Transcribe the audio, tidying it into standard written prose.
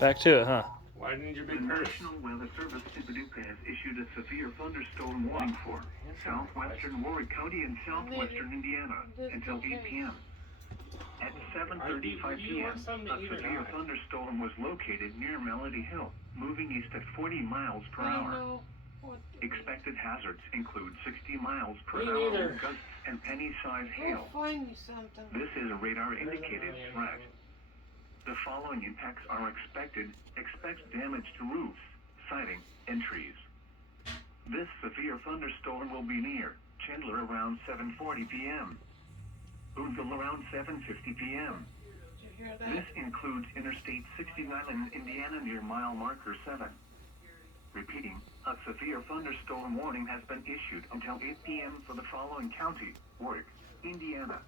Back to it, huh? Widen your The big purse. National Weather Service in Paducah has issued a severe thunderstorm warning for southwestern Warwick County and southwestern Indiana until 8 p.m. At 7:35 p.m., a severe thunderstorm was located near Melody Hill, moving east at 40 miles per hour. Expected hazards include 60 miles per hour wind gusts and penny-sized hail. Find me something. This is a radar-indicated threat. The following impacts are expected. Expect damage to roofs, siding, and trees. This severe thunderstorm will be near Chandler around 7:40 p.m. Boonville around 7:50 p.m. Did you hear that? This includes Interstate 69 in Indiana near mile marker 7. Repeating, a severe thunderstorm warning has been issued until 8 p.m. for the following county: Warwick, Indiana,